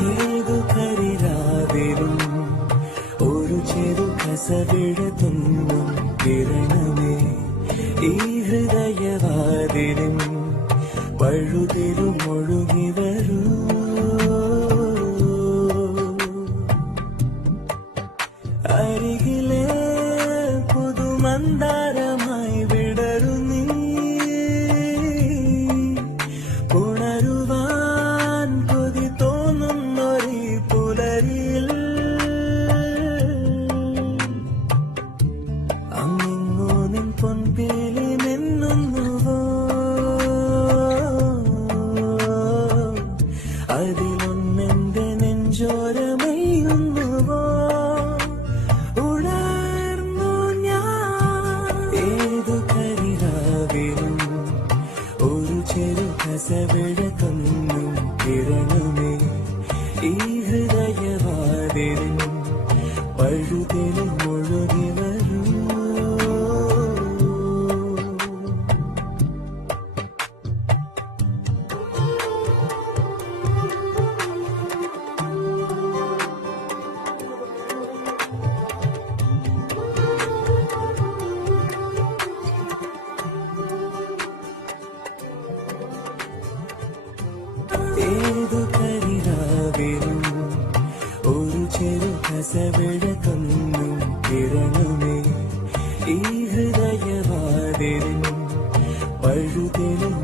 ഏതു കരിരാവിലും ഒരു ചെറു കസവിഴത്തുന്നും കിരണമേ ഈ ഹൃദയവാതിലും പഴുതിലും ഒഴുകി വരൂ. അരികിലെ പുതുമന്ദാരമായി വിടരു നീ, ഉണരുവാൻ കൊതി തോന്നുന്നൊരു പുലരിയിൽ അങ്ങിങ്ങോ നിൻ പൊൻപേലി നിന്നുവോ, അതിലൊന്നെന്റെ നെഞ്ചോരമയുന്നുവോ. ഉണർന്നു ഞാൻ ഏതു കരിരാവിലും ഒരു ചെറു കസവിഴത്തുന്നും കിരണമേ ഈ ഹൃദയവാതിലും പഴുതിലും ഒഴുകി വരൂ. ഏതു കരിരാവിലും ഒരു ചെറു കസവിഴത്തുന്നും കിരണമേ ഈ ഹൃദയവാതിലും പഴുതിലും